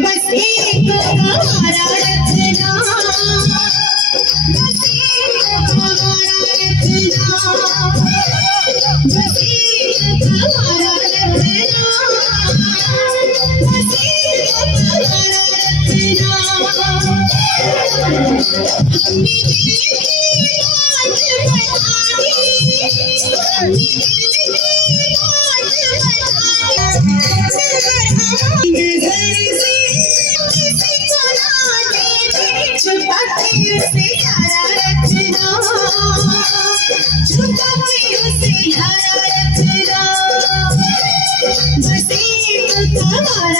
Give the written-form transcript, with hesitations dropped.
बस एक तुम्हारा रचना, बस एक तुम्हारा रचना, बस एक तुम्हारा रचना, बस एक तुम्हारा रचना। हमने दिल की बात बताई, हमने दिल की बात बताई। छुपा के उसे यारा रखना, छुपा के उसे यारा रखना, बस एक तुम्हारा